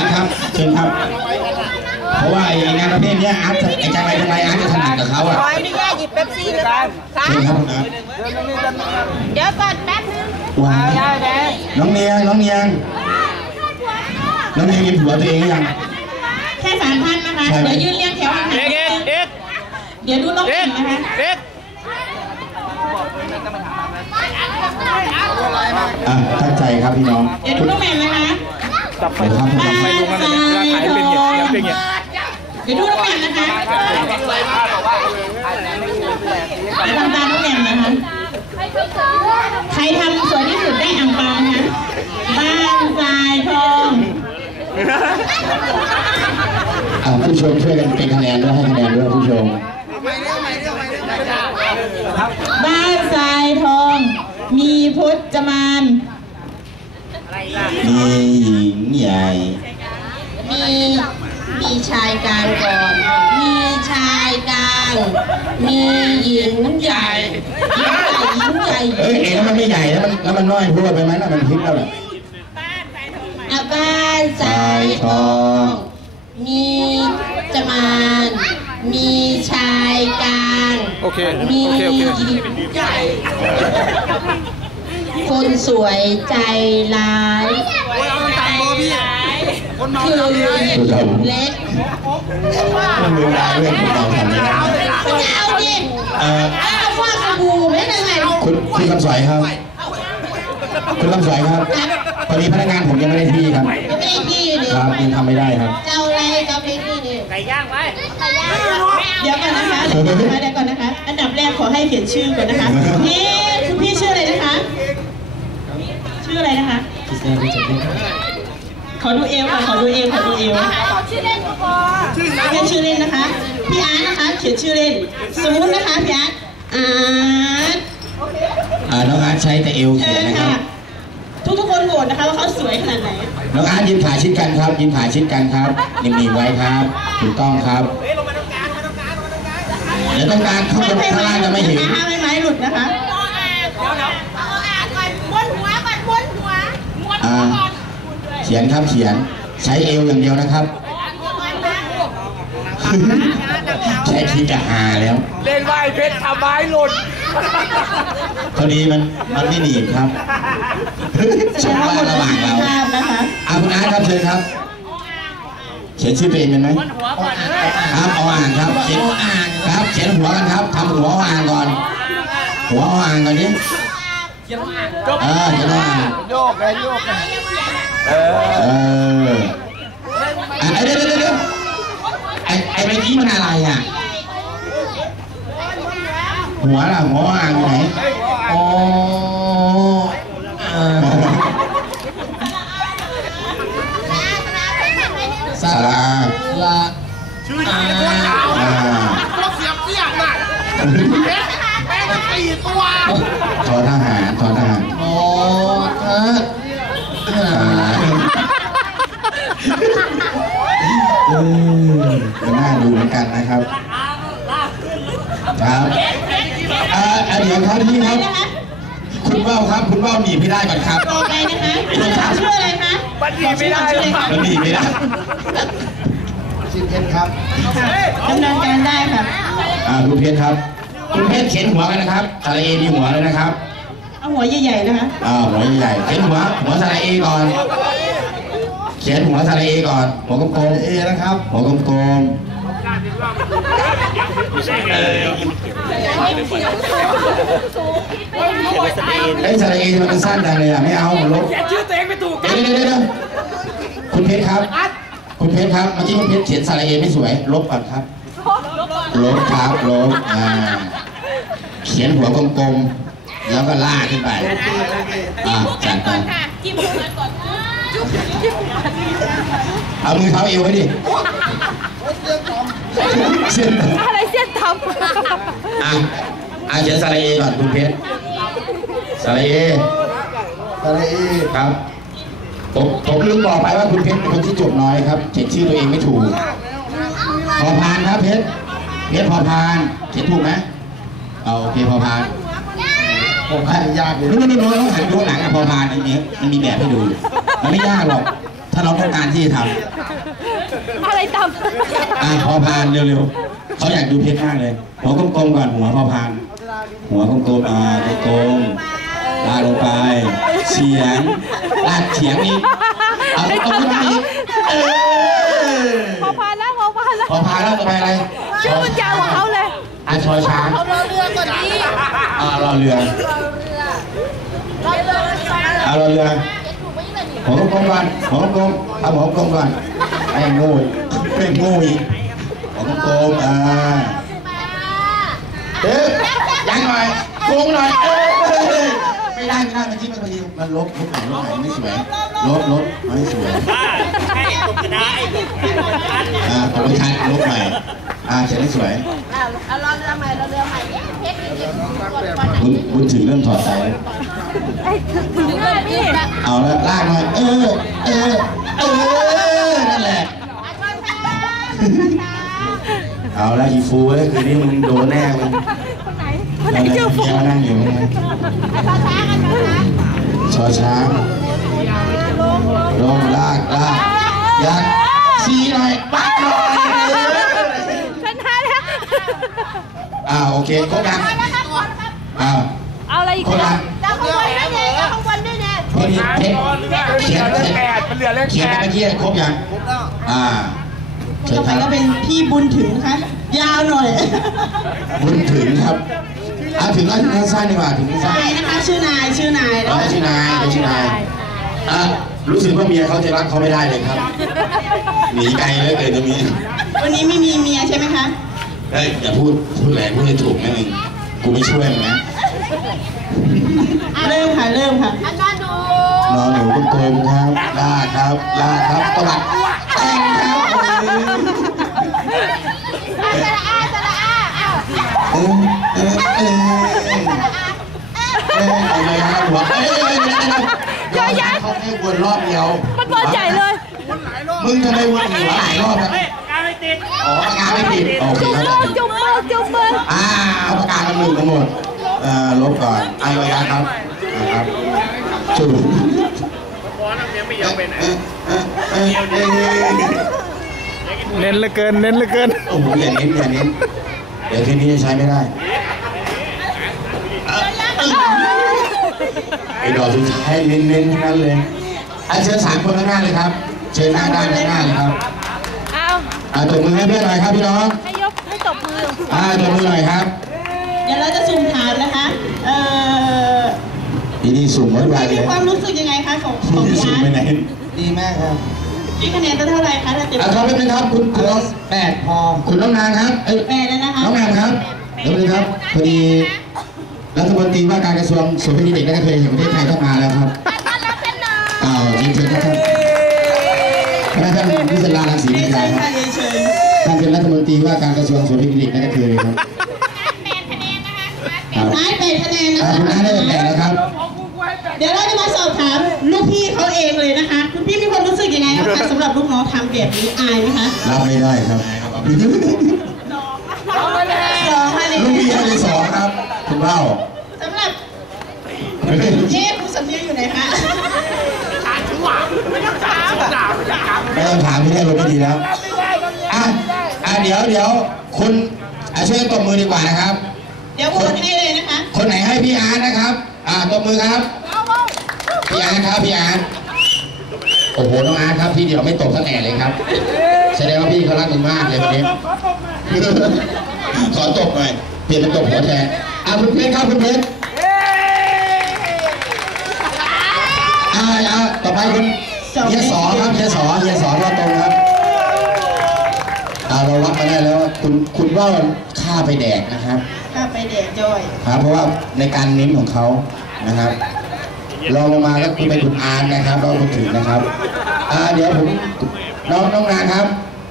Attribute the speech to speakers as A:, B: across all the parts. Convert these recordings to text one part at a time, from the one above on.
A: อาร์ตครับเชิญครับเพราะว่าไอ้งานประเภทนี้อาร์ตไอ้จังไรอาร์ตจะถนัดกับเขาอ่ะ
B: ขออนุญาตหยิบเป๊ปซี่นะคะ
A: เชิญครับนะ
B: เดี๋ยวก่อนแป๊บนึง
A: ว้าวน้องเนียงมีผัวตัวเองหรือยัง
B: แค่3 ท่านนะคะเดี๋ยวยืนเรียงแถวเดี๋ยวดูน้องเอ็มนะคะ
A: ตั้งใจครับพี่น้อง
B: เดี๋ยวดูน้องแมนนะคะ
A: ไปครับ
C: ไปดูกันเลยเวลาขายเป็นอย่างเงี้ย
B: เดี๋ยวดูน้องแมนนะคะตามน้องแมนนะคะใครทำสวยที่สุดได้อ่างเปานะคะบ้านทรายทอง
A: ผู้ชมช่วยกันเป็นคะแนนด้วยให้คะแนนด้วยผู้ชม
B: บ้านทรายทองมีพจมาน
A: มีหญิงใหญ่
B: มีชายกลางก่อนมีชายกลางมีหญิงใหญ่
A: เอ้ยแล้วมันไม่ใหญ่แล้วมันน้อยพูดไปไหมล่ะมันพลิกแล้วแหละ
B: บ้านทรายทองมีจมานมีชายกลางมีหญิงใหญ่คนสวยใจร้ายคือเล็ก
A: มันดูร้ายด้วยเราทำไม่ได้
B: เอาดิฟาดสบู่ไม่ได้ไง
A: คุณคำสวยครับคุณคำสวยครับพอดีพนักงานผมยังไม่ได้ที่ครับ
B: ไม่ได้ที่เลย
A: ครับยังทำไม่ได้ครับ
B: เจ้าอะไรเจ้าเป็นที่นี่ไก่ย่างไว้เดี๋ยวก่อนนะคะอันดับแรกขอให้เขียนชื่อก่อนนะคะพี่ชื่ออะไรนะคะชื่ออะไรนะคะขอดูเอวค่ะขอดูเอวชื่อเล่นก่อนชื่อเล่นนะคะพี่อาร์ตนะคะเขียนชื่อเล่นสมมุตินะคะพี่อาร์ต
A: น้องอาร์ตใช้แต่เอวเขียนนะครับ
B: ทุกคนโหวตนะคะว่าเขาสวยขนาดไหน
A: น้องอาร์ตยืนขาชิดกันครับนิ่งๆไว้ครับถูกต้องครับเดี๋ยวต้องการข้างบนข้างล่างจะไม่เห็น
B: ไม้หลุดนะคะ
A: เขียนครับเขียนใช้เอวอย่างเดียวนะครับใช้ที่จะหาแล้ว
C: เล่นไม้เพชรทำไม้หล่น
A: พอดีมันไม่หนีบครับช่องว่างระหว่างเราคุณอาร์ตครับเชิญครับเขียนชื่อตัวเองเป็นไหมครับเอาอ่านครับเขียนครับเขียนหัวกันครับทำหัวอ่านก่อนหัวอ่านก่อนดิเขียนหัวอ่านเขียนหัวอ่านโยกเดี๋ยวไอ้ใบนี้มันอะไรอ่ะหัวล่ะหัวอ่างอยู่ไหนสารา
C: ชื่อเสียบเสียบน่ะแม่ง4 ตัว
A: ทอทหารมันน่าดูเหมือนกันนะครับครับเดี๋ยวครับพี่ครับคุณเบ้าครับคุณเบ้าหนีไม่ได้ก่อนครับ
B: ต่อไปนะคะชื่ออะไรคะ
C: มันหนีไม่ได้
A: ชื่อเพชรครับ
B: ดำเนินการได้ค่ะ
A: คุณเพชรครับคุณเพชรเขียนหัวกันนะครับสระเอมีหัวเลยนะครับ
B: เอาหัวใหญ่ๆนะคะ
A: หัวใหญ่เขียนหัวสระเอก่อนเขียนหัวสระเอก่อนหัวกลมๆเอนะครับหัวกลมไอ้สระเอมันสั้นจังเลยไม่เอาลบ
C: ชื่อเต็งไม่ถูก
A: เดี๋ยวคุณเพชรครับเมื่อกี้คุณเพชรเขียนสระเอไม่สวยลบก่อนครับลบครับลบเขียนหัวกลมๆแล้วก็ล่าขึ้นไปจัดไปเอามือเท้าเอวไว้ดิ
B: อะไรเส้นทำ
A: เขียนสระเอก่อนคุณเพชรสระเอครับผมลืมบอกไปว่าคุณเพชรเป็นคนที่จบน้อยครับเขียนชื่อตัวเองไม่ถูกพอพานครับเพชรพอพานเขียนถูกไหมโอเคพอพานยากเลยนู่นต้องหันดูหนังพอพานอย่างนี้มันมีแบบให้ดูมันไม่ยากหรอกถ้าเราต้องการที่จะทำ
D: อะไรตาม
A: พอพานเร็วๆเขาอยากดูเพชรมากเลยหัวกลมๆก่อนหัวพอพานหัวกลมๆกลมๆลากลงไปเฉียงลากเฉียงอีกเอาตรงขึ้นมาอีก
D: พอพานแล้วพอพานแล้ว
A: พอพานแล้วต่อไปอะไร
D: ชื่อมันยาวกว่าเขาเลย
A: ชอช้าง
D: เอารอเรือก่อนดิ
A: รอเรือรอเรือหัวกลมๆก่อนหัวกลมเอาหัวกลมก่อนไอ้งูอีกหัวกลมยังหน่อยโค้งหน่อยไม่ได้เมื่อกี้มันลบไม่สวยลบไม่สวย
C: ให้ตกกระดาษ
A: ตกไม่ชัดลบใหม่เขียนไม่สวย
D: เอารอเรือใหม่เพชร
A: บุญถือเริ่มถอดใจแล้วเอาแล้วลากหน่อยนั่นแหละเอาแล้วอีฟูเอ้ยคืนนี้มึงโดนแน่มึง
D: คนไหนชื่อฟู
A: นั่งอยู่ชอช้างลงลากยักชี้หน่อยปักหน่อย
D: ชนะแล้ว
A: โอเคครบยัง
D: เอาอะไรอีก
A: ครบยัง
D: ข้างบนด้วยเนี่ยข้างบนด้วยเนี่ย
A: เขียนเมื่อกี้ครบยัง
B: ต่อไปก็เป็นพี่บุญถึงนะคะยาวหน่อย
A: บุญถึงครับถึงสั้นดีกว่าถึงสั้น
B: นะคะชื่อนาย
A: ชื่อนายรู้สึกว่าเมียเขาจะรักเขาไม่ได้เลยครับหนีไกลเลยตรงนี้
B: วันนี้ไม่มีเมียใช่ไหมคะ
A: อย่าพูดแรงพูดให้ถูกนะมึงกูไม่ช่วยมึงนะ
B: เริ่มค่ะ
A: นอนหนูกลมครับลากครับตวัดแต่งครับอะไรครับหัวเขาให้วนรอบเดียว
D: มันวนใหญ่เลย
A: มึงทำไมวนหัวหลายรอบนะ
C: การไม่ติด
A: งานไม่ติดโอเค
D: จุ่มมือ
A: เอาประกาศกันหนึ่งทั้งหมดลบก่อนระยะครับจุ่ม
C: พอน้ำเนี้ยไม่ยอมไปไหน
E: เน้นเหลือเกิน
A: โอ้โหอย่าเน้นเดี๋ยวทีนี้จะใช้ไม่ได้ไอ้ดอกสุดท้ายเน้นทั้งนั้นเลยเชิญ3 คนข้างหน้าเลยครับเชิญหน้าด้านข้างหน้าเลยครับตบมือให้เพื่อนหน่อยครับพี่น้อง
D: ให้ตบมือ
A: ตบมือหน่อยครับ
B: เดี๋ยวเราจะสุ่มถามนะคะ
A: นี่สุ่มไว้วันเลย
B: มีความรู้สึกยังไงคะของ
A: พี่อาร์ต
E: ดีมากครับ
B: พี่คะแนนเท่าไหร่คะถ้าเต็ม
A: ครับเป็นครับคุณ
E: 8พอ
A: คุณน้องนางครับ
B: 8แล้วนะคะ
A: น้องนางครับเดี๋ยวครับพอดีรัฐมนตรีว่าการกระทรวงสุขภาพเด็กและเยาวชนแห่งประเทศไทยต้องมาแล้วครับจริงๆครับท่านวิศรารังสีวิทยาครับท่านเป็นรัฐมนตรีว่าการกระทรวงสุขภาพเด็กและเยาวชนครับ
B: น้าย8 คะแนนนะ
A: คุณน้าได้8แล้วครับ
B: เดี๋ยวเราจะมาสอบถามลูกพี่เขาเองเลยนะคะคุณพี่มีความรู้สึกยังไงคะสำหรับลูกน้องทำแบบนี้อายไหมคะ
A: รับไม่ได้ครับลูกพี่ให้ได้2ครับคุณเล่า
B: สำหรับคุณสำเนียงอยู่ไหนคะ
A: ไม่ต้องถามพี่ได้รู้ไม่ดีแล้วเดี๋ยวคุณช่วยตบมือดีกว่านะครับ
B: เดี๋ยวโหวตให้เลยนะคะ
A: คนไหนให้พี่อาร์ตนะครับตบมือครับพี่อาร์ตครับพี่อาร์ตโอ้โหน้องอาร์ตครับพี่เดี๋ยวไม่ตบสักแหน่เลยครับแสดงว่าพี่เขารักมึงมากเลยวันนี้ขอตบหน่อยเปลี่ยนเป็นตบหัวแทนคุณเพชรครับคุณเพชรต่อไปคุณเฮียสอครับเฮียสอเราตรงครับเราวัดมาได้แล้วคุณว่าค่าไปแดกนะครับ
B: ค่าไปแดกจ้อย
A: ครับเพราะว่าในการเน้นของเขานะครับลองลงมาแล้วคุณไปคุณอาร์นะครับเราพูดถึงนะครับเดี๋ยวผมน้องนางครับ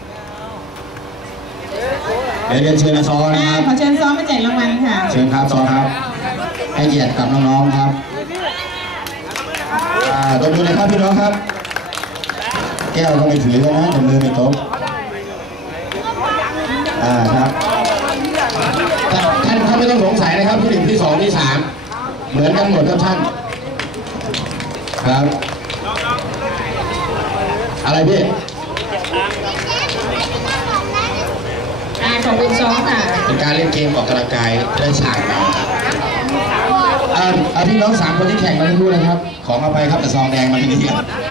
A: เดี๋ยวเชิญซอนะครับ
B: ขอเชิญซอมาแจกรางวัลค่ะ
A: เชิญครับซอครับให้เกียรติกับน้องๆครับตบมือเลยครับพี่น้องครับแก้วก็ไม่ถือแล้วนะตบมือไม่ตบครับท่านไม่ต้องสงสัยนะครับที่1ที่2ที่3เหมือนกันหมดครับท่านครับอะไรพี่
B: ขอบคุณซอค่ะ
A: เป็นการเล่นเกมออกกำลังกายได้ฉากมาพี่น้อง3 คนที่แข่งมาทั้งคู่นะครับ ของเอาไปครับแต่ซองแดงมาที่นี่